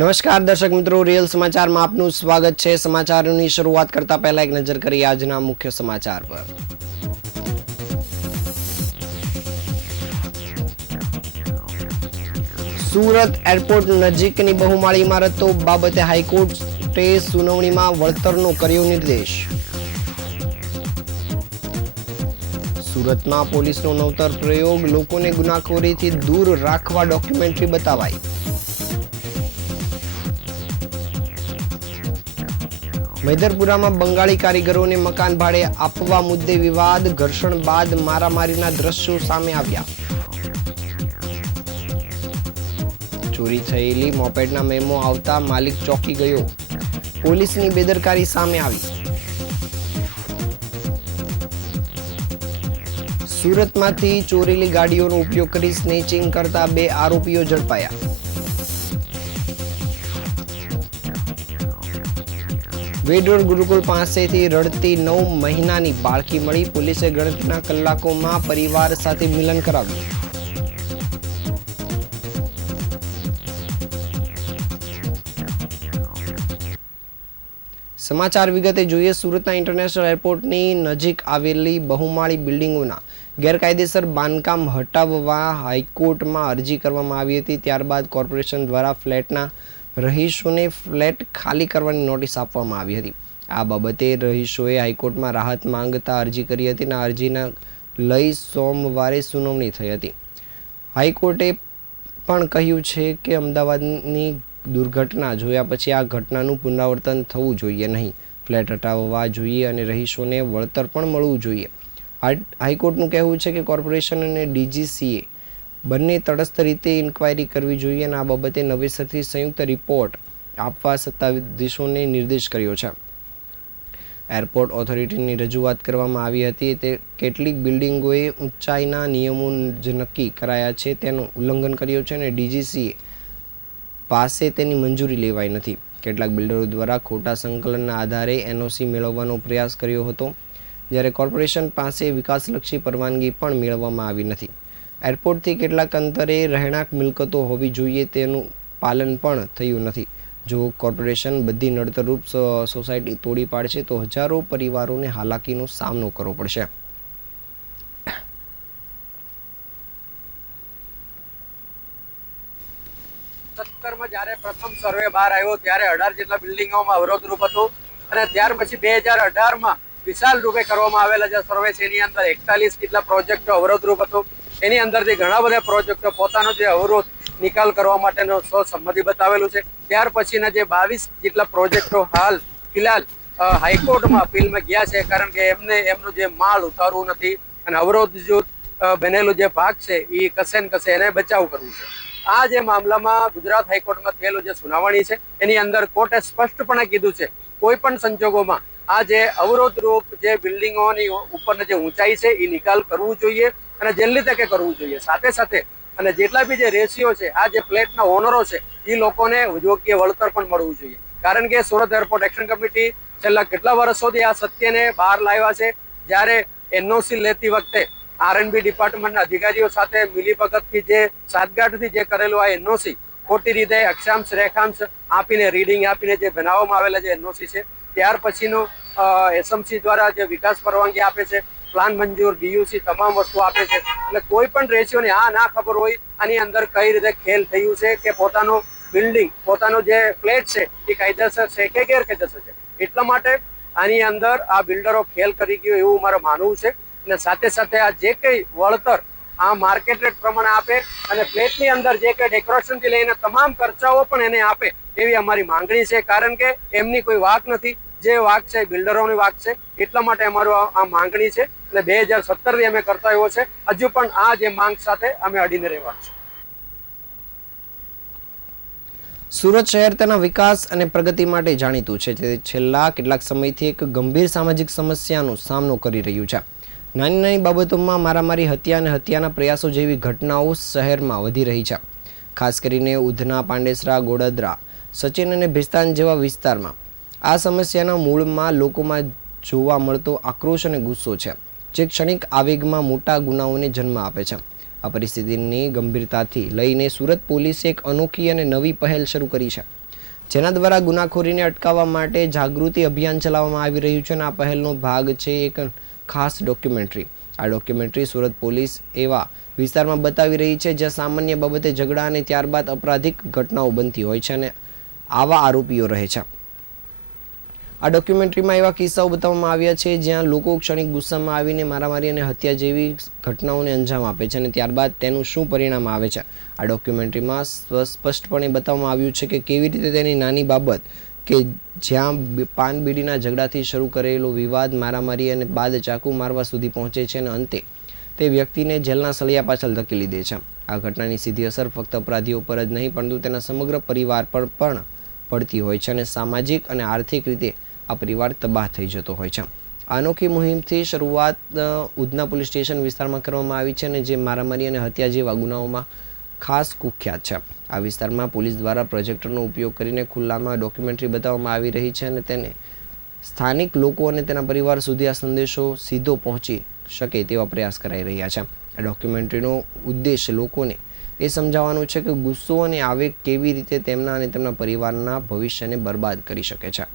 નમસ્કાર દર્શક મિત્રો, રિયલ સમાચારમાં આપનું સ્વાગત છે। સમાચારોની શરૂઆત કરતા પહેલા એક નજર કરીએ આજના મુખ્ય સમાચાર પર। સુરત એરપોર્ટ નજીકની બહુમાળી ઇમારતો બાબતે હાઈકોર્ટે સુનાવણીમાં વળતરનો કર્યો નિર્દેશ। સુરતમાં પોલીસનો નવતર પ્રયોગ, લોકોને ગુનાખોરીથી દૂર રાખવા ડોક્યુમેન્ટરી બતાવાઈ। મૈદરપુરામાં બંગાળી કારીગરોને મકાન ભાડે આપવા મુદ્દે વિવાદ, ઘર્ષણ બાદ મારામારીના દ્રશ્યો સામે આવ્યા। ચોરી થયેલી મોપેડના મેમો આવતા માલિક ચોંકી ગયો, પોલીસની બેદરકારી સામે આવી। સુરતમાંથી ચોરેલી ગાડીઓનો ઉપયોગ કરી સ્નેચિંગ કરતા 2 આરોપીઓ ઝડપાયા। વેડોળ ગુરુકુળ પાસેથી રડતી 9 મહિનાની બાળકી મળી, પોલીસે ગણતરીના કલાકોમાં પરિવાર સાથે મિલન કરાવ્યું। સમાચાર વિગતે જોઈએ। સુરતના ઇન્ટરનેશનલ એરપોર્ટની નજીક આવેલી બહુમાળી બિલ્ડિંગોના ગેરકાયદેસર બાંધકામ હટાવવા હાઈકોર્ટમાં અરજી કરવામાં આવી હતી। ત્યારબાદ કોર્પોરેશન દ્વારા ફ્લેટના રહીશોને ફ્લેટ ખાલી કરવાની નોટિસ આપવામાં આવી હતી। આ બાબતે રહીશોએ હાઈકોર્ટમાં રાહત માંગતા અરજી કરી હતી અને અરજીને લઈ સોમવારે સુનાવણી થઈ હતી। હાઈકોર્ટે પણ કહ્યું છે કે અમદાવાદની દુર્ઘટના જોયા પછી આ ઘટનાનું પુનરાવર્તન થવું જોઈએ નહીં, ફ્લેટ હટાવવા જોઈએ અને રહીશોને વળતર પણ મળવું જોઈએ। હાઈકોર્ટનું કહેવું છે કે કોર્પોરેશન અને ડીજીસીએ બંને તટસ્થ રીતે ઇન્ક્વાયરી કરવી જોઈએ અને આ બાબતે નવેસરથી સંયુક્ત રિપોર્ટ આપવા સત્તાધીશોને નિર્દેશ કર્યો છે। એરપોર્ટ ઓથોરિટીની રજૂઆત કરવામાં આવી હતી તે કેટલીક બિલ્ડિંગોએ ઊંચાઈના નિયમો જે નક્કી કરાયા છે તેનું ઉલ્લંઘન કર્યું છે અને ડીજીસીએ પાસે તેની મંજૂરી લેવાઈ નથી। કેટલાક બિલ્ડરો દ્વારા ખોટા સંકલનના આધારે એનઓસી મેળવવાનો પ્રયાસ કર્યો હતો, જ્યારે કોર્પોરેશન પાસે વિકાસલક્ષી પરવાનગી પણ મેળવવામાં આવી નથી। એરપોર્ટથી કેટલાક અંતરે રહેણાંક મિલકતો હોવી જોઈએ તેનું પાલન પણ થયું નથી। જો કોર્પોરેશન બધી નડતરરૂપ સોસાયટી તોડી પાડશે તો હજારો પરિવારોને હાલાકીનો સામનો કરવો પડશે। જ્યારે પ્રથમ સર્વે બહાર આવ્યો ત્યારે 18 જેટલા બિલ્ડિંગોમાં અવરોધરૂપ હતું અને ત્યાર પછી 2018માં વિશાળ રૂપે કરવામાં આવેલા જે સર્વે છે એની અંદર 41 જેટલા પ્રોજેક્ટો અવરોધરૂપ હતો। એની અંદરથી ઘણા બધા પ્રોજેક્ટો પોતાનો જે અવરોધ નિકાલ કરવા માટેનો સંમતિ બતાવેલું છે। ત્યાર પછીના જે 22 જેટલા પ્રોજેક્ટો ફિલહાલ હાઈકોર્ટમાં અપીલમાં ગયા છે, કારણ કે એમનું જે માલ ઉતારવું નથી અને અવરોધ જો બનેલો જે ભાગ છે એ કશે ને કશે એને બચાવ કરવું છે। આ જે મામલામાં ગુજરાત હાઈકોર્ટમાં થયેલું જે સુનાવણી છે એની અંદર કોર્ટે સ્પષ્ટપણે કીધું છે કોઈ પણ સંજોગોમાં આ જે અવરોધરૂપ જે બિલ્ડિંગોની ઉપરની જે ઊંચાઈ છે એ નિકાલ કરવું જોઈએ અને જલ્દી તકે કરવું જોઈએ। સાથે સાથે અને જેટલા બી જે રેશિયો છે આ જે ફ્લેટના ઓનરો છે એ લોકોને યોગ્ય વળતર પણ મળવું જોઈએ, કારણ કે સુરત એરપોર્ટ એક્શન કમિટી છેલ્લા કેટલા વર્ષોથી આ સત્યને બહાર લાવ્યા છે। જ્યારે એનઓસી લેતી વખતે આરએનબી ડિપાર્ટમેન્ટના અધિકારીઓ સાથે મિલીભગતથી જે સાતગાંઠથી જે કરેલું આ એનઓસી ખોટી રીતે અક્ષાંશ રેખાંશ આપીને રીડિંગ આપીને જે બનાવવામાં આવેલા જે એનઓસી છે, ત્યાર પછીનું એસએમસી દ્વારા જે વિકાસ પરવાનગી આપે છે, પ્લાન મંજૂર, ડીયુસી તમામ વસ્તુ આપે છે। એટલે કોઈ પણ રેશિયોની આ ના ખબર હોય આની અંદર કઈ રીતે ખેલ થયું છે કે પોતાનું બિલ્ડિંગ પોતાનો જે ફ્લેટ છે એ કાયદેસર છે કે ગેરકાયદેસર છે, એટલા માટે આની અંદર આ બિલ્ડરો ખેલ કરી ગયો એવું મારું માનવું છે। અને સાથે સાથે આ જે કંઈ વળતર આ માર્કેટ રેટ પ્રમાણે આપે અને ફ્લેટની અંદર જે કંઈ ડેકોરેશનથી લઈને તમામ ખર્ચાઓ પણ એને આપે એવી અમારી માંગણી છે, કારણ કે એમની કોઈ વાક નથી, જે વાક છે બિલ્ડરોની વાક છે। એટલા માટે અમારું આ માંગણી છે અને 2017થી અમે કરતા આવ્યો છે, હજુ પણ આ જે માંગ સાથે અમે અડીને રહેવા છે। સુરત શહેર તેના વિકાસ અને પ્રગતિ માટે જાણીતું છે, તે છેલ્લા કેટલાક સમયથી એક ગંભીર સામાજિક સમસ્યાનો સામનો કરી રહ્યું છે। નાની નાની બાબતોમાં મારામારી, હત્યા અને હત્યાના પ્રયાસો જેવી ઘટનાઓ શહેરમાં વધી રહી છે। ખાસ કરીને ઉધના, પાંડેસરા, ગોડદરા, સચિન અને ભિસ્તાન જેવા વિસ્તારમાં આ સમસ્યાના મૂળમાં લોકોમાં જોવા મળતો આક્રોશ અને ગુસ્સો છે, જે ક્ષણિક આવેગમાં મોટા ગુનાઓને જન્મ આપે છે। આ પરિસ્થિતિની ગંભીરતાથી લઈને સુરત પોલીસે એક અનોખી અને નવી પહેલ શરૂ કરી છે। જેના દ્વારા ગુનાખોરીને અટકાવવા માટે જાગૃતિ અભિયાન ચલાવવામાં આવી રહ્યું છે અને આ પહેલનો ભાગ છે એક ખાસ ડોક્યુમેન્ટરી. આ ડોક્યુમેન્ટરી સુરત પોલીસ એવા વિસ્તારમાં બતાવી રહી છે જ્યાં સામાન્ય બાબતે ઝઘડા અને ત્યારબાદ અપરાધિક ઘટનાઓ બનતી હોય છે અને આવા આરોપીઓ રહે છે. આ ડોક્યુમેન્ટરીમાં એવા કિસ્સાઓ બતાવવામાં આવ્યા છે જ્યાં લોકો ક્ષણિક ગુસ્સામાં આવીને મારામારી અને હત્યા જેવી ઘટનાઓને અંજામ આપે છે અને ત્યારબાદ તેનું શું પરિણામ આવે છે. આ ડોક્યુમેન્ટરીમાં સ્પષ્ટપણે બતાવવામાં આવ્યું છે કે કેવી રીતે તેની નાની બાબત કે જ્યાં પાન બીડીના ઝઘડાથી શરૂ કરેલો વિવાદ મારામારી અને બાદ ચાકુ મારવા સુધી પહોંચે છે અને અંતે તે વ્યક્તિને જેલના સળિયા પાછળ ધકેલી દે છે. આ ઘટનાની સીધી અસર ફક્ત અપરાધીઓ પર જ નહીં પરંતુ તેના સમગ્ર પરિવાર પર પણ પડતી હોય છે અને સામાજિક અને આર્થિક રીતે આ પરિવાર તબાહ થઈ જતો હોય છે. આ અનોખી મુહિમથી શરૂઆત ઉધના પોલીસ સ્ટેશન વિસ્તારમાં કરવામાં આવી છે અને જે મારામારી અને હત્યા જેવા ગુનાઓમાં ખાસ કુખ્યાત છે. આ વિસ્તારમાં પોલીસ દ્વારા પ્રોજેક્ટરનો ઉપયોગ કરીને ખુલ્લામાં ડોક્યુમેન્ટરી બતાવવામાં આવી રહી છે અને તેને સ્થાનિક લોકો અને તેના પરિવાર સુધી આ સંદેશો સીધો પહોંચી શકે તેવા પ્રયાસ કરાઈ રહ્યા છે. આ ડોક્યુમેન્ટરીનો ઉદ્દેશ લોકોને એ સમજાવવાનું છે કે ગુસ્સો અને આવેગ કેવી રીતે તેમના અને તેમના પરિવારના ભવિષ્યને બરબાદ કરી શકે છે.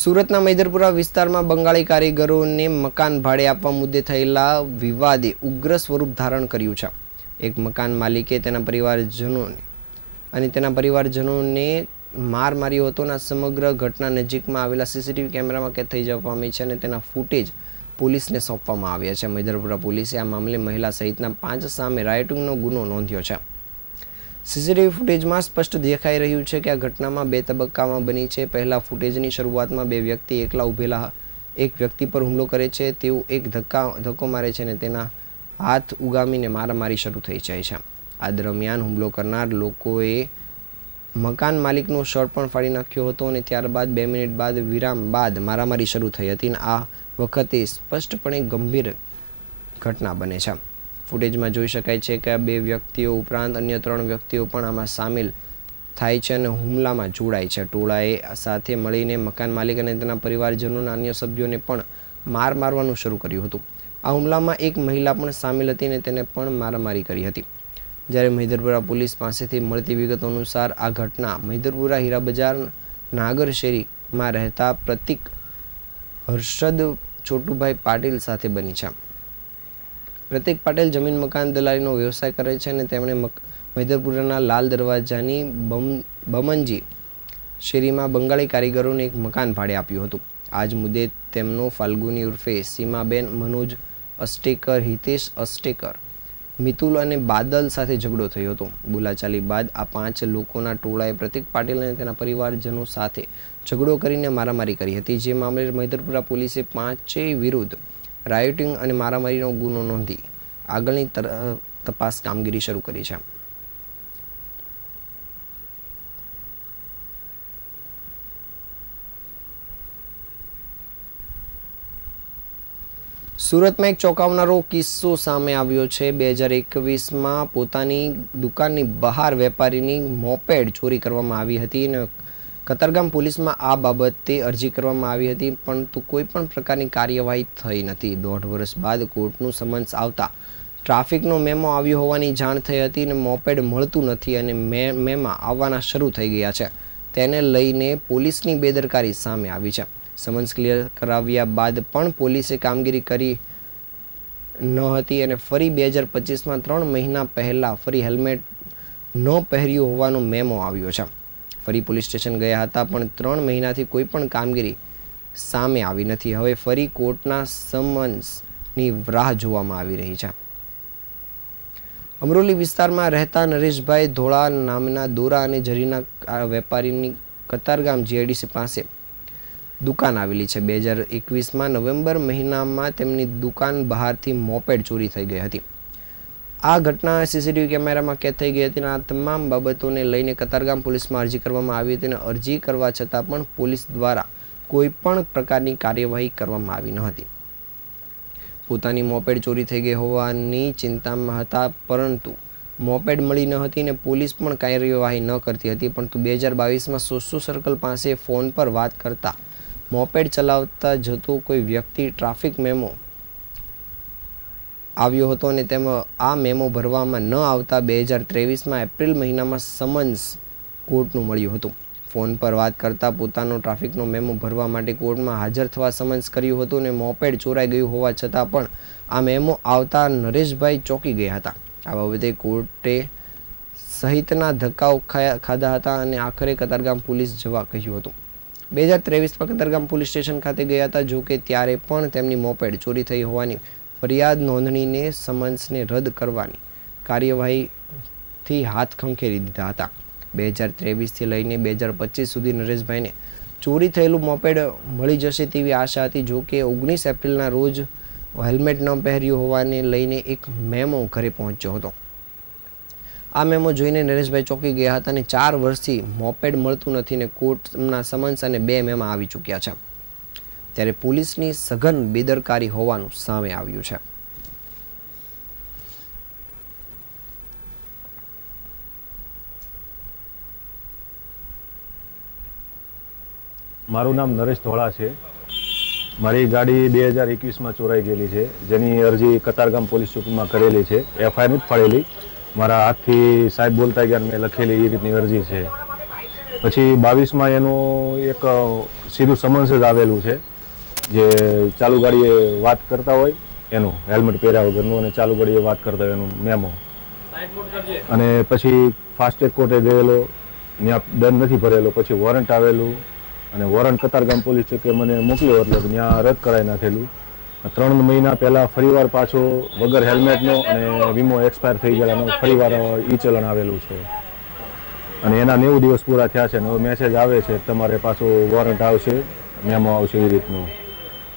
સુરતના મૈદરપુરા વિસ્તારમાં બંગાળી કારીગરોને મકાન ભાડે આપવા મુદ્દે થયેલા વિવાદે ઉગ્ર સ્વરૂપ ધારણ કર્યું છે. એક મકાન માલિકે તેના પરિવારજનોને માર માર્યો હતો અને સમગ્ર ઘટના નજીકમાં આવેલા સીસીટીવી કેમેરામાં કેદ થઈ જવા પામી છે અને તેના ફૂટેજ પોલીસને સોંપવામાં આવ્યા છે. મૈદરપુરા પોલીસે આ મામલે મહિલા સહિતના 5 સામે રાયોટિંગનો ગુનો નોંધ્યો છે. સીસીટીવી ફૂટેજમાં સ્પષ્ટ દેખાઈ રહ્યું છે કે આ ઘટનામાં 2 તબક્કામાં બની છે. પહેલા ફૂટેજની શરૂઆતમાં 2 વ્યક્તિ એકલા ઊભેલા એક વ્યક્તિ પર હુમલો કરે છે. તેઓ એક ધક્કો મારે છે અને તેના હાથ ઉગામીને મારામારી શરૂ થઈ જાય છે. આ દરમિયાન હુમલો કરનાર લોકોએ મકાન માલિકનો શર્ટ પણ ફાડી નાખ્યો હતો અને ત્યારબાદ 2 મિનિટ બાદ વિરામ બાદ મારામારી શરૂ થઈ હતી અને આ વખતે સ્પષ્ટપણે ગંભીર ઘટના બને છે. ફૂટેજમાં જોઈ શકાય છે કે આ 2 વ્યક્તિઓ ઉપરાંત અન્ય 3 વ્યક્તિઓ પણ આમાં સામેલ થાય છે અને હુમલામાં જોડાય છે. ટોળાએ સાથે મળીને મકાન માલિક અને તેના પરિવારજનોના અન્ય સભ્યોને પણ મારવાનું શરૂ કર્યું હતું. આ હુમલામાં એક મહિલા પણ સામેલ હતી અને તેને પણ મારામારી કરી હતી. જ્યારે મૈદરપુરા પોલીસ પાસેથી મળતી વિગતો અનુસાર આ ઘટના મૈદરપુરા હીરા બજાર નાગર શેરીમાં રહેતા પ્રતિક હર્ષદ છોટુભાઈ પાટીલ સાથે બની છે. પ્રતિક પાટીલ જમીન મકાન દલાલીનો વ્યવસાય કરે છે અને તેમણે મૈદરપુરાના લાલ દરવાજાની બમનજી શેરીમાં બંગાળી કારીગરોને એક મકાન ભાડે આપ્યું હતું. આ જ મુદ્દે તેમનો ફાલ્ગુની ઉર્ફે સીમાબેન મનોજ અસ્ટેકર, હિતેશ અસ્ટેકર, મિતુલ અને બાદલ સાથે ઝઘડો થયો હતો. બોલાચાલી બાદ આ 5 લોકોના ટોળાએ પ્રતિક પાટીલ અને તેના પરિવારજનો સાથે ઝઘડો કરીને મારામારી કરી હતી. જે મામલે મૈદરપુરા પોલીસે 5 વિરુદ્ધ રાયોટિંગ અને મારામારીનો ગુનો નોંધી આગળની તપાસ કામગીરી શરૂ કરી છે. સુરતમાં એક ચોંકાવનારો કિસ્સો સામે આવ્યો છે. 2021માં પોતાની દુકાનની બહાર વેપારીની મોપેડ ચોરી કરવામાં આવી હતી અને કતારગામ પોલીસમાં આ બાબતે અરજી કરવામાં આવી હતી પરંતુ કોઈ પણ પ્રકારની કાર્યવાહી થઈ નથી. 1.5 વર્ષ બાદ કોર્ટનું સમન્સ આવતા ટ્રાફિકનો મેમો આવ્યો હોવાની જાણ થઈ હતી અને મોપેડ મળતું નથી અને મેમા આવવાના શરૂ થઈ ગયા છે. તેને લઈને પોલીસની બેદરકારી સામે આવી છે. સમન્સ ક્લિયર કરાવ્યા બાદ પણ પોલીસે કામગીરી કરી ન હતી અને ફરી 2025માં 3 મહિના પહેલાં ફરી હેલ્મેટ ન પહેર્યું હોવાનો મેમો આવ્યો છે. ફરી પોલીસ સ્ટેશન ગયા હતા પણ 3 મહિનાથી કોઈ પણ કામગીરી સામે આવી નથી. હવે ફરી કોર્ટના સમન્સની રાહ જોવામાં આવી રહી છે. અમરોલી વિસ્તારમાં રહેતા નરેશભાઈ ધોળા નામના દોરા અને જરીના વેપારીની કતારગામ જીઆઈડીસી પાસે દુકાન આવેલી છે. 2021માં નવેમ્બર મહિનામાં તેમની દુકાન બહારથી મોપેડ ચોરી થઈ ગઈ હતી. આ ઘટના સીસીટીવી કેમેરામાં કેદ થઈ ગઈ હતી અને આ તમામ બાબતોને લઈને કતારગામ પોલીસમાં અરજી કરવામાં આવી હતી અને અરજી કરવા છતાં પણ પોલીસ દ્વારા કોઈ પણ પ્રકારની કાર્યવાહી કરવામાં આવી ન હતી. પોતાની મોપેડ ચોરી થઈ ગઈ હોવાની ચિંતામાં હતા પરંતુ મોપેડ મળી ન હતી અને પોલીસ પણ કાર્યવાહી ન કરતી હતી. પરંતુ 2022માં સોસો સર્કલ પાસે ફોન પર વાત કરતા મોપેડ ચલાવતા જતો કોઈ વ્યક્તિ ટ્રાફિક મેમો આવ્યો હતો અને તેમાં આ મેમો ભરવામાં ન આવતા 2023માં એપ્રિલ મહિનામાં સમન્સ કોર્ટનું મળ્યું હતું. ફોન પર વાત કરતાં પોતાનો ટ્રાફિકનો મેમો ભરવા માટે કોર્ટમાં હાજર થવા સમન્સ કર્યું હતું અને મોપેડ ચોરાઈ ગયું હોવા છતાં પણ આ મેમો આવતા નરેશભાઈ ચોંકી ગયા હતા. આ બાબતે કોર્ટે સહિતના ધક્કાઓ ખાધા હતા અને આખરે કતારગામ પોલીસ જવા કહ્યું હતું. 2023માં કતારગામ પોલીસ સ્ટેશન ખાતે ગયા હતા. જો કે ત્યારે પણ તેમની મોપેડ ચોરી થઈ હોવાની ફરિયાદ નોંધણીને સમન્સને રદ કરવાની કાર્યવાહીથી હાથ ખંખેરી દીધા હતા. 2023થી લઈને 2025 સુધી નરેશભાઈને ચોરી થયેલું મોપેડ મળી જશે તેવી આશા હતી. જો કે 19 એપ્રિલના રોજ હેલ્મેટ ન પહેર્યું હોવાને લઈને એક મેમો ઘરે પહોંચ્યો હતો. આ મેમો જોઈને નરેશભાઈ ચોંકી ગયા હતા અને 4 વર્ષથી મોપેડ મળતું નથી ને કોર્ટના સમન્સ અને 2 મેમો આવી ચૂક્યા છે. ત્યારે પોલીસની સઘન બેદરકારી હોવાનું સામે આવ્યું છે. મારું નામ નરેશ ધોળા છે. મારી ગાડી 2021માં ચોરાઈ ગયેલી છે, જેની અરજી કતારગામ પોલીસ ચોકીમાં કરેલી છે. એફઆઈઆર નથી ફાડેલી, મારા હાથથી સાહેબ બોલતા ગયા મેં લખેલી એ રીતની અરજી છે. પછી 22માં એનું એક સીધું સમન્સ જ આવેલું છે, જે ચાલુ ગાડીએ વાત કરતા હોય એનું, હેલ્મેટ પહેર્યા વગરનું, અને ચાલુ ગાડીએ વાત કરતા હોય એનું મેમો. અને પછી ફાસ્ટેગ કોર્ટે ગયેલો, ત્યાં દંડ નથી ભરેલો. પછી વોરંટ આવેલું અને વોરંટ કતારગામ પોલીસ ચોકે મને મોકલ્યો એટલે ત્યાં રદ કરાવી નાખેલું. 3 મહિના પહેલાં ફરીવાર પાછો વગર હેલ્મેટનો અને વીમો એક્સપાયર થઈ ગયેલાનો ફરીવાર ઈ ચલણ આવેલું છે. અને એના 90 દિવસ પૂરા થયા છે અને હવે મેસેજ આવે છે તમારે પાછો વોરંટ આવશે, મેમો આવશે એવી રીતનું.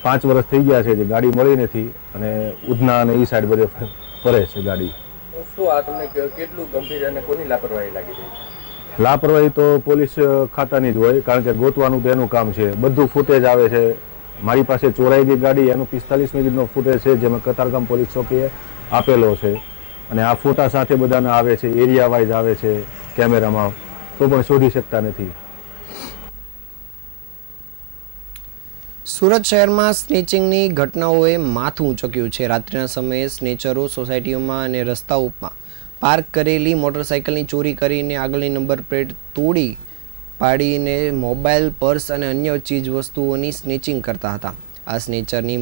5 વર્ષ થઈ ગયા છે જે ગાડી મળી નથી અને ઉધના અને ઈ સાઈડ બધે ફરે છે ગાડી. શું આ તમને કેટલું ગંભીર અને કોની લાપરવાહી લાગી રહી? લાપરવાહી તો પોલીસ ખાતાની જ હોય, કારણ કે ગોતવાનું તો એનું કામ છે. બધું ફૂટેજ આવે છે. મારી પાસે ચોરાઈ ગઈ ગાડી એનો 45 મિનિટનો ફૂટેજ છે, જેમાં કતારગામ પોલીસ ચોકીએ આપેલો છે. અને આ ફોટા સાથે બધાને આવે છે, એરિયા વાઇઝ આવે છે કેમેરામાં, તો પણ શોધી શકતા નથી. સુરત શહેરમાં સ્નેચિંગની ઘટનાઓએ માથું ઊંચક્યું છે. રાત્રિના સમયે સ્નેચરો સોસાયટીઓમાં અને રસ્તાઓમાં પાર્ક કરેલી મોટરસાઇકલની ચોરી કરીને આગળની નંબર પ્લેટ તોડી પાડીને મોબાઈલ, પર્સ અને અન્ય ચીજ વસ્તુઓની સ્નેચિંગ કરતા હતા. આ સ્નેચરની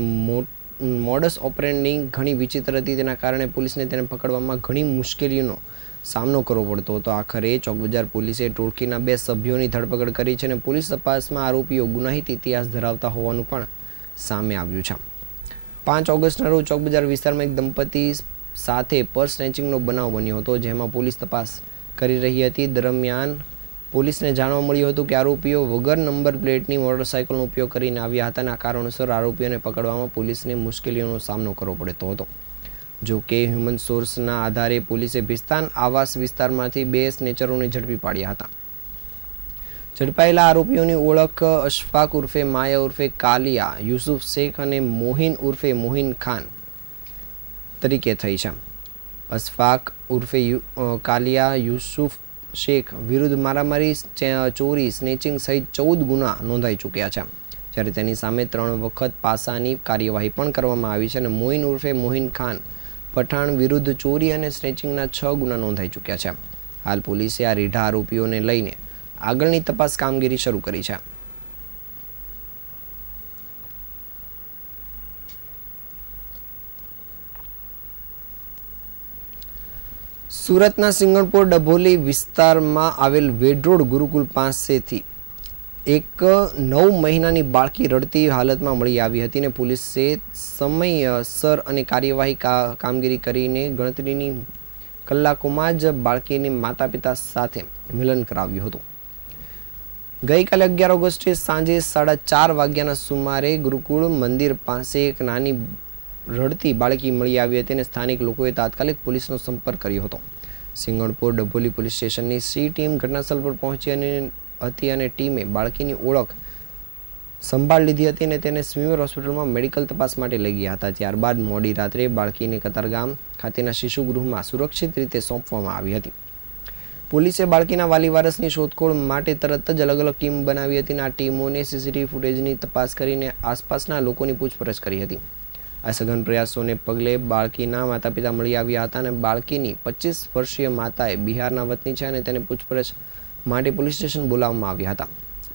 મોડસ ઓપરેન્ડી ઘણી વિચિત્ર હતી. તેના કારણે પોલીસને તેને પકડવામાં ઘણી મુશ્કેલીઓનો સામનો કરવો પડતો હતો. આખરે ચોકબજાર પોલીસે ટોળકીના 2 સભ્યોની ધરપકડ કરી છે અને પોલીસ તપાસમાં આરોપીઓ ગુનાહિત ઇતિહાસ ધરાવતા હોવાનું પણ સામે આવ્યું છે. 5 ઓગસ્ટના રોજ ચોકબજાર વિસ્તારમાં એક દંપતી સાથે પર્સ સ્નેચિંગનો બનાવ બન્યો હતો, જેમાં પોલીસ તપાસ કરી રહી હતી. દરમિયાન પોલીસને જાણવા મળ્યું હતું કે આરોપીઓ વગર નંબર પ્લેટની મોટરસાઇકલનો ઉપયોગ કરીને આવ્યા હતા અને આ કારણોસર આરોપીઓને પકડવામાં પોલીસને મુશ્કેલીઓનો સામનો કરવો પડતો હતો. જો કે હ્યુમન સોર્સના આધારે પોલીસે ભિસ્તાન આવાસ વિસ્તારમાંથી 2 સ્નેચરોને ઝડપી પાડ્યા હતા. ઝડપાયેલા આરોપીઓની ઓળખ અશફાક ઉર્ફે માયા ઉર્ફે કાલિયા, યુસુફ શેખ અને મોહિન ઉર્ફે મોહિન ખાન તરીકે થઈ છે. અશફાક ઉર્ફે કાલિયા યુસુફ શેખ વિરુદ્ધ મારામારી, ચોરી, સ્નેચિંગ સહિત 14 ગુના નોંધાઈ ચૂક્યા છે, જ્યારે તેની સામે 3 વખત પાસાની કાર્યવાહી પણ કરવામાં આવી છે. અને મોઇન ઉર્ફે મોહિન ખાન પઠાણ વિરુદ્ધ ચોરી અને સ્નેચિંગના 6 ગુના નોંધાઈ ચૂક્યા છે. હાલ પોલીસે આ રીઢા આરોપીઓને લઈને આગળની તપાસ કામગીરી શરૂ કરી છે. સુરતના સિંગણપોર ડભોલી વિસ્તારમાં આવેલ વેડરોડ ગુરુકુલ પાસેથી એક 9 મહિનાની બાળકી રડતી હાલતમાં મળી આવી હતી અને પોલીસે સમયસર અને કાર્યવાહી કામગીરી કરીને ગણતરીની કલાકોમાં જ બાળકીને માતા પિતા સાથે મિલન કરાવ્યું હતું. ગઈકાલે 11 ઓગસ્ટે સાંજે 4:30 વાગ્યાના સુમારે ગુરુકુળ મંદિર પાસે એક નાની રડતી બાળકી મળી આવી હતી અને સ્થાનિક લોકોએ તાત્કાલિક પોલીસનો સંપર્ક કર્યો હતો. સિંગણપોર ડભોલી પોલીસ સ્ટેશનની સી ટીમ ઘટનાસ્થળ પર પહોંચી હતી અને ટીમે બાળકીની ઓળખ સંભાળ લીધી હતી અને તેને સ્મીમેર હોસ્પિટલમાં મેડિકલ તપાસ માટે લઈ ગયા હતા. ત્યારબાદ મોડી રાત્રે બાળકીને કતારગામ ખાતેના શિશુગૃહમાં સુરક્ષિત રીતે સોંપવામાં આવી હતી. પોલીસે બાળકીના વાલી વારસની શોધખોળ માટે તરત જ અલગ અલગ ટીમ બનાવી હતી અને આ ટીમોને સીસીટીવી ફૂટેજની તપાસ કરીને આસપાસના લોકોની પૂછપરછ કરી હતી. આ સઘન પ્રયાસોને પગલે બાળકીના માતા પિતા મળી આવ્યા હતા અને બાળકીની 25 વર્ષીય માતાએ બિહારના વતની છે અને તેને પૂછપરછ માટે પોલીસ સ્ટેશન બોલાવવામાં આવ્યા હતા.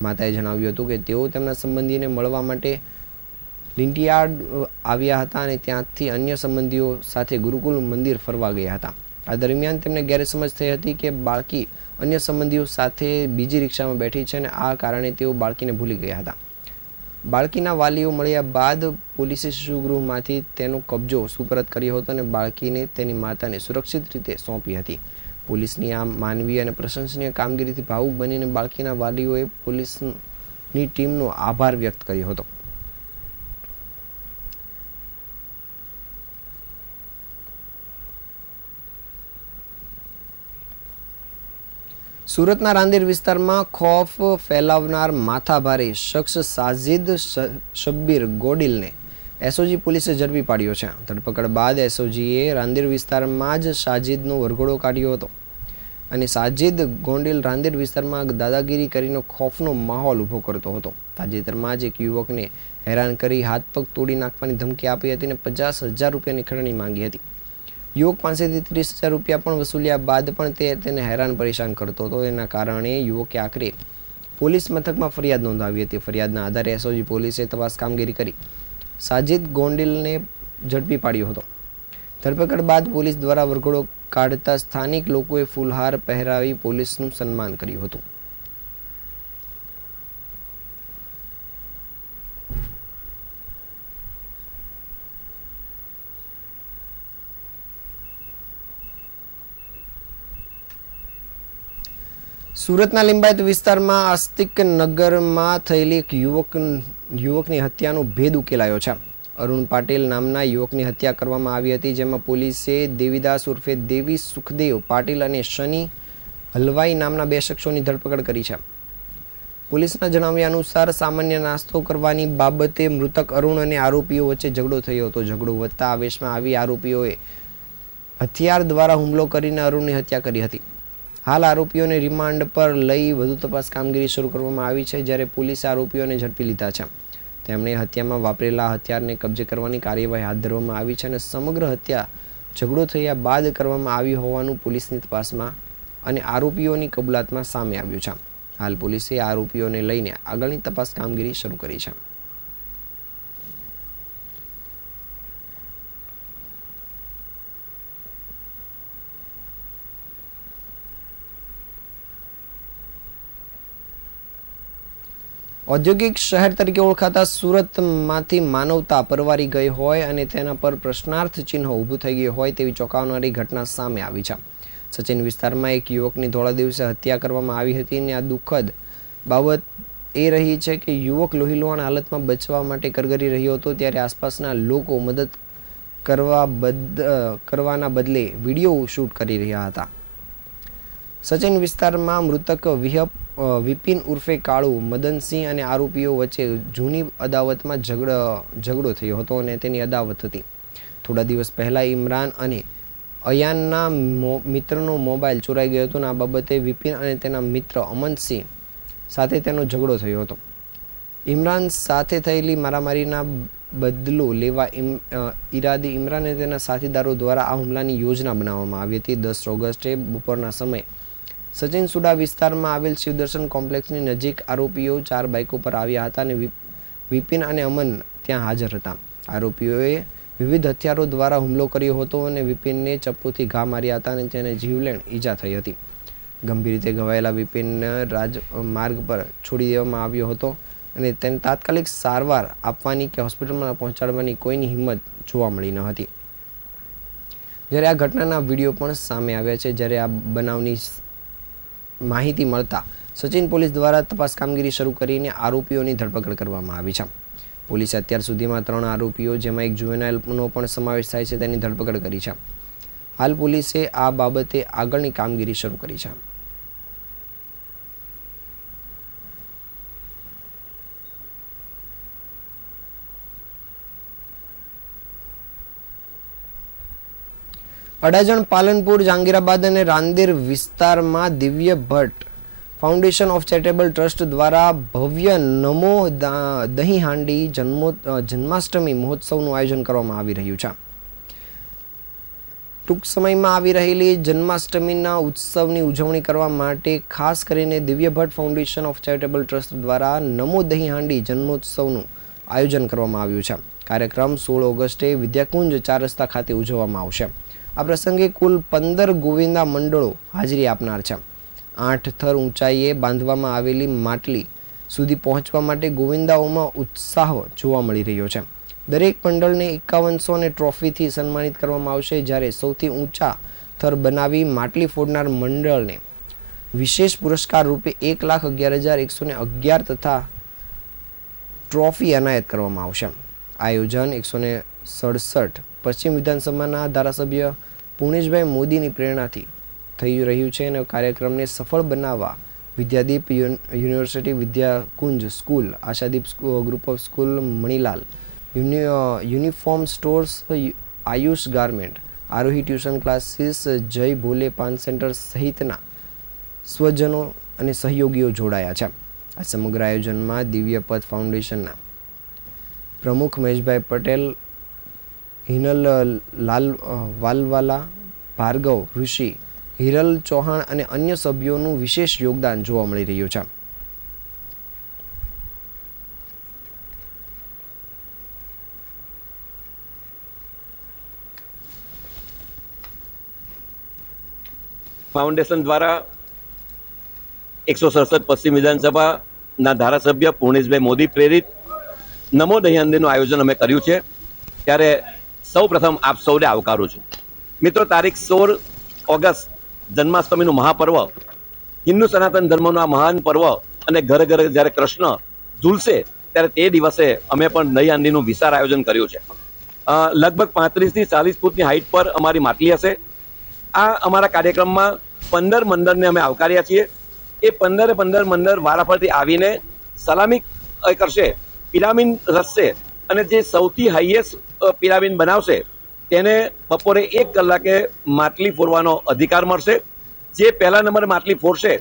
માતાએ જણાવ્યું હતું કે તેઓ તેમના સંબંધીને મળવા માટે લિંટિયાર્ડ આવ્યા હતા અને ત્યાંથી અન્ય સંબંધીઓ સાથે ગુરુકુલ મંદિર ફરવા ગયા હતા. આ દરમિયાન તેમને ગેરસમજ થઈ હતી કે બાળકી અન્ય સંબંધીઓ સાથે બીજી રિક્ષામાં બેઠી છે અને આ કારણે તેઓ બાળકીને ભૂલી ગયા હતા. બાળકીના વાલીઓ મળ્યા બાદ પોલીસે શિશુગૃહમાંથી તેનો કબજો સુપરત કર્યો હતો અને બાળકીને તેની માતાને સુરક્ષિત રીતે સોંપી હતી. પોલીસની આ માનવીય અને પ્રશંસનીય કામગીરીથી ભાવુક બનીને બાળકીના વાલીઓએ પોલીસની ટીમનો આભાર વ્યક્ત કર્યો હતો. સુરતના રાંદેર વિસ્તારમાં ખોફ ફેલાવનાર માથાભારે શખ્સ સાજિદ શબ્બીર ગોડિલને એસઓજી પોલીસે ઝડપી પાડ્યો છે. ધરપકડ બાદ એસઓજીએ રાંદેર વિસ્તારમાં જ સાજિદનો વરઘોડો કાઢ્યો હતો અને સાજિદ ગોંડિલ રાંદેર વિસ્તારમાં દાદાગીરી કરીને ખોફનો માહોલ ઊભો કરતો હતો. તાજેતરમાં જ એક યુવકને હેરાન કરી હાથ પગ તોડી નાખવાની ધમકી આપી હતી અને 50,000 રૂપિયાની ખંડણી માંગી હતી. યુવક પાસેથી 30,000 રૂપિયા પણ વસૂલ્યા બાદ પણ તેને હેરાન પરેશાન કરતો હતો. એના કારણે યુવકે આખરે પોલીસ મથકમાં ફરિયાદ નોંધાવી હતી. ફરિયાદના આધારે એસઓજી પોલીસે તપાસ કામગીરી કરી સાજિદ ગોંડિલને ઝડપી પાડ્યો હતો. ધરપકડ બાદ પોલીસ દ્વારા વરઘોડો કાઢતા સ્થાનિક લોકોએ ફૂલહાર પહેરાવી પોલીસનું સન્માન કર્યું હતું. સુરતના લિંબાયત વિસ્તારમાં આસ્તિક નગરમાં થયેલી એક યુવકની હત્યાનો ભેદ ઉકેલાયો છે. અરુણ પાટીલ નામના યુવકની હત્યા કરવામાં આવી હતી, જેમાં પોલીસે દેવીદાસ ઉર્ફે દેવી સુખદેવ પાટીલ અને શનિ હલવાઈ નામના 2 શખ્સોની ધરપકડ કરી છે. પોલીસના જણાવ્યા અનુસાર સામાન્ય નાસ્તો કરવાની બાબતે મૃતક અરુણ અને આરોપીઓ વચ્ચે ઝઘડો થયો હતો. ઝઘડો વધતા આવેશમાં આવી આરોપીઓએ હથિયાર દ્વારા હુમલો કરીને અરુણની હત્યા કરી હતી. હાલ આરોપીઓને રિમાન્ડ પર લઈ વધુ તપાસ કામગીરી શરૂ કરવામાં આવી છે, જ્યારે પોલીસે આરોપીઓને ઝડપી લીધા છે. તેમણે હત્યામાં વાપરેલા હથિયારને કબજે કરવાની કાર્યવાહી હાથ ધરવામાં આવી છે અને સમગ્ર હત્યા ઝઘડો થયા બાદ કરવામાં આવી હોવાનું પોલીસની તપાસમાં અને આરોપીઓની કબૂલાતમાં સામે આવ્યું છે. હાલ પોલીસે આરોપીઓને લઈને આગળની તપાસ કામગીરી શરૂ કરી છે. ઔદ્યોગિક શહેર તરીકે ઓળખાતા સુરતમાંથી માનવતા પરવારી ગઈ હોય અને તેના પર પ્રશ્નાર્થ ચિહ્ન ઊભું થઈ ગયું હોય તેવી ચોંકાવનારી ઘટના સામે આવી છે. સચિન વિસ્તારમાં એક યુવકની ધોળા દિવસે હત્યા કરવામાં આવી હતી અને આ દુઃખદ બાબત એ રહી છે કે યુવક લોહીલુહાણ હાલતમાં બચવા માટે કરગરી રહ્યો હતો, ત્યારે આસપાસના લોકો મદદ કરવાના બદલે વિડીયો શૂટ કરી રહ્યા હતા. સચિન વિસ્તારમાં મૃતક વિપિન ઉર્ફે કાળુ, મદનસિંહ અને આરોપીઓ વચ્ચે જૂની અદાવતમાં ઝઘડો થયો હતો અને તેની અદાવત હતી. થોડા દિવસ પહેલા ઇમરાન અને અયાનના મિત્રનો મોબાઈલ ચોરાઈ ગયો હતો અને આ બાબતે વિપિન અને તેના મિત્ર અમનસિંહ સાથે તેનો ઝઘડો થયો હતો. ઇમરાન સાથે થયેલી મારામારીના બદલો લેવા ઈરાદે ઇમરાન અને તેના સાથીદારો દ્વારા આ હુમલાની યોજના બનાવવામાં આવી હતી. 10 ઓગસ્ટે બપોરના સમયે સચિન સુડા વિસ્તારમાં આવેલ શિવદર્શન કોમ્પ્લેક્સની નજીક આરોપીઓ 4 બાઇકો પર આવ્યા હતા અને વિપિન અને અમન ત્યાં હાજર હતા. આરોપીઓએ વિવિધ હથિયારો દ્વારા હુમલો કર્યો હતો અને વિપિનને ચપ્પુથી ઘા માર્યા હતા અને તેને જીવલેણ ઈજા થઈ હતી. ગંભીર રીતે ઘવાયેલા વિપિનને રાજમાર્ગ પર છોડી દેવામાં આવ્યો હતો અને તેને તાત્કાલિક સારવાર આપવાની કે હોસ્પિટલમાં પહોંચાડવાની કોઈની હિંમત જોવા મળી ન હતી. જ્યારે આ ઘટનાના વિડીયો પણ સામે આવ્યા છે. જ્યારે આ બનાવની માહિતી મળતા સચિન પોલીસ દ્વારા તપાસ કામગીરી શરૂ કરીને આરોપીઓની ધરપકડ કરવામાં આવી છે. પોલીસે અત્યાર સુધીમાં 3 આરોપીઓ, જેમાં એક જુવેનાઇલનો પણ સમાવેશ થાય છે, તેની ધરપકડ કરી છે. હાલ પોલીસે આ બાબતે આગળની કામગીરી શરૂ કરી છે. અડાજણ, પાલનપુર, જહાંગીરાબાદ અને રાંદેર વિસ્તારમાં દિવ્ય Bhatt foundation of charitable trust દ્વારા ભવ્ય નમો દહીં હાંડી જન્માષ્ટમી મહોત્સવનું આયોજન કરવામાં આવી રહ્યું છે. ટૂંક સમયમાં આવી રહેલી જન્માષ્ટમીના ઉત્સવની ઉજવણી કરવા માટે ખાસ કરીને દિવ્ય Bhatt foundation of charitable trust દ્વારા નમો દહીં હાંડી જન્મોત્સવનું આયોજન કરવામાં આવ્યું છે. કાર્યક્રમ 16 ઓગસ્ટે વિદ્યાકુંજ 4 રસ્તા ખાતે ઉજવવામાં આવશે. આ પ્રસંગે કુલ 15 ગોવિંદા મંડળો હાજરી આપનાર છે. 8 થર ઊંચાઈએ બાંધવામાં આવેલી માટલી સુધી પહોંચવા માટે ગોવિંદાઓમાં ઉત્સાહ જોવા મળી રહ્યો છે. દરેક મંડળને 5100 અને ટ્રોફીથી સન્માનિત કરવામાં આવશે, જ્યારે સૌથી ઊંચા થર બનાવી માટલી ફોડનાર મંડળને વિશેષ પુરસ્કાર રૂપે 1,11,111 તથા ટ્રોફી એનાયત કરવામાં આવશે. આયોજન 167 પશ્ચિમ વિધાનસભાના ધારાસભ્ય પુણેશભાઈ મોદીની પ્રેરણાથી થઈ રહ્યું છે અને કાર્યક્રમને સફળ બનાવવા Vidyadeep university, Vidyakunj school, Ashadeep group of school, Manilal uniform stores, Ayush garment, Aarohi tuition classes, જય ભોલે પાન સેન્ટર સહિતના સ્વજનો અને સહયોગીઓ જોડાયા છે. આ સમગ્ર આયોજનમાં દિવ્ય પથ ફાઉન્ડેશનના પ્રમુખ મહેશભાઈ પટેલ, હિનલ વાલવાલા, ભાર્ગવ ઋષિ, હિરલ ચૌહાણ અને અન્ય સભ્યોનું વિશેષ યોગદાન જોવા મળી રહ્યું છે. ફાઉન્ડેશન દ્વારા 167 પશ્ચિમ વિધાનસભાના ધારાસભ્ય પૂર્ણેશભાઈ મોદી પ્રેરિત નમો દહીં હાંડીનું આયોજન અમે કર્યું છે. ત્યારે સૌ પ્રથમ આપ સૌને આવકારું છું. મિત્રો, તારીખ 16 ઓગસ્ટ જન્માષ્ટમીનું મહાપર્વ, હિન્દુ સનાતન ધર્મનું આ મહાન પર્વ અને ઘરે ઘરે જ્યારે કૃષ્ણ ઝૂલશે ત્યારે તે દિવસે અમે પણ દહીં હાંડીનું વિશાળ આયોજન કર્યું છે. લગભગ 35 થી 40 ફૂટની હાઈટ પર અમારી માટલી હશે. આ અમારા કાર્યક્રમમાં 15 મંડળને અમે આવકાર્યા છીએ. એ 15 મંડળ વારાફરતી આવીને સલામી કરશે, પિરામિડ રચશે અને જે સૌથી હાઈએસ્ટ પિરામિડ બનાવશે તેને બપોરે 1 કલાકે માટલી ફોડવાનો અધિકાર મળશે. જે પહેલા નંબર માટલી ફોડશે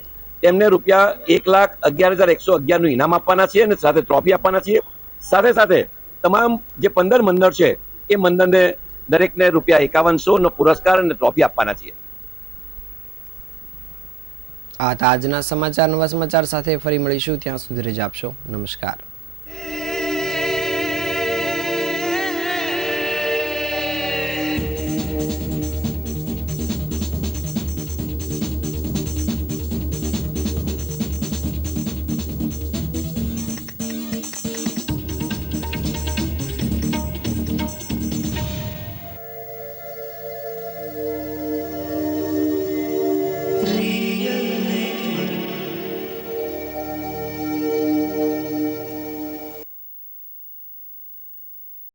તેમને રૂપિયા 1,11,111નું ઇનામ આપવાના છીએ અને સાથે ટ્રોફી આપવાના છીએ. સાથે સાથે તમામ જે 15 મંડળ છે એ મંડળને દરેકને રૂપિયા 5100નો પુરસ્કાર અને ટ્રોફી આપવાના છીએ. આ હતા આજના સમાચાર. નવા સમાચાર સાથે ફરી મળીશું. ત્યાં સુધી રજા આપશો. નમસ્કાર.